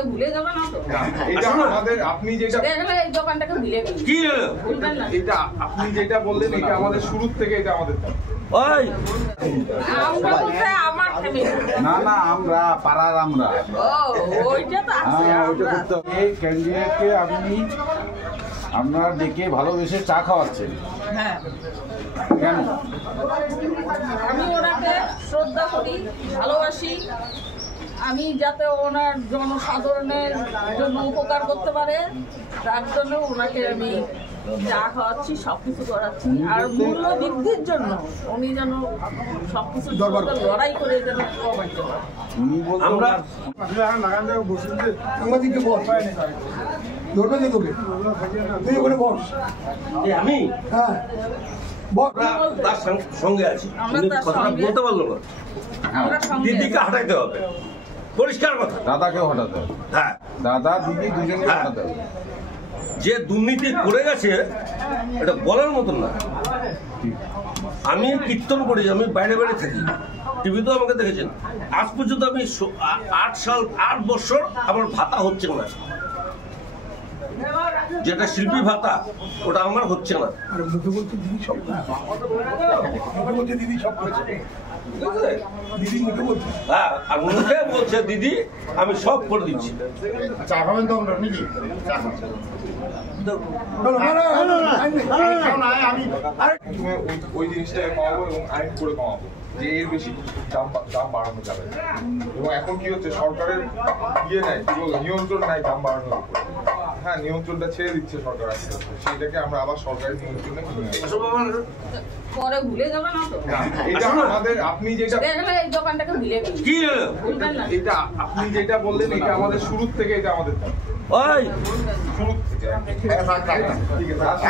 পরে ভুলে যাবে না তো? এটা আমাদের আপনি যেটা দেখলে এই দোকানটাকে ভুলে গেল। কি হলো? ভুলবেন না। এটা আপনি যেটা বললেন এটা আমাদের শুরুর থেকে এটা আমাদের ওই আমরা বলতে আমার ফ্যামিলি। না না আমরা পাড়ার আমরা ওইটা তো আছে ওইটা করতে হবে। এই ক্যান্ডিডেটকে আপনি আপনারা ডেকে ভালোবেসে চা খাওয়াচ্ছেন হ্যাঁ, কেন? আমি ওনাকে শ্রদ্ধা করি, ভালোবাসি। আমি যাতে ওনার জনসাধারণের জন্য উপকার করতে পারে তার জন্য ওনাকে আমি চা খাওয়াচ্ছি, সবকিছু করাচ্ছি। আর মূল্য বৃদ্ধির জন্য উনি যেন সবকিছু লড়াই করে যেন কমাইতে পারে। উনি বলতে আমরা সাংবাদিককে বস ধরবে যে তোকে তুই ওখানে বস। আমি হ্যাঁ বস। তার সঙ্গে আছি, উনি কথাটা বলতে পারলো না। আমরা সঙ্গে দিদিকে হাঁটাইতে হবে, পরিষ্কার কথা। দাদাকেও হটাতে হবে, হ্যাঁ, দাদা দিদি দুজনকে হটাতে হবে। যে দুর্নীতি করে গেছে এটা বলার মতন না। আমি কীর্তন করি, আমি বাইরে বাইরে থাকি, টিভিতেও আমাকে দেখেছেন। আজ পর্যন্ত আমি 8 বছর আমার ভাতা হচ্ছে না, যেটা শিল্পী ভাতা ওটা আমার হচ্ছে না। আরে মুখে বলতে দিদি সব মুখে বলতে দিদি সব করেছে, দিদি মুখে বলছে। হ্যাঁ, আর মুখে বলছে দিদি আমি সব করে দিচ্ছি। চা খাবেন তো আপনার নাকি? আমি ওই জিনিসটাকে কমাবো এবং আইন করে কমাবো যে এর বেশি দাম বাড়ানো যাবে না। এবং এখন কি হচ্ছে সরকারের নাই কি বলবো নিয়ন্ত্রণ নাই দাম বাড়ানোর উপর। হ্যাঁ, নিয়ন্ত্রণটা ছেড়ে দিচ্ছে সরকার আস্তে আস্তে, সেটাকে আমরা আবার সরকারি নিয়ন্ত্রণে পরে ভুলে যাবে না তো? এটা আমাদের আপনি যেটা দেখলে এই দোকানটাকে ভুলে গেল। কি হলো? ভুলবেন না। এটা আপনি যেটা বললেন এটা আমাদের শুরুর থেকে এটা আমাদের ওই শুরু থেকে ঠিক আছে।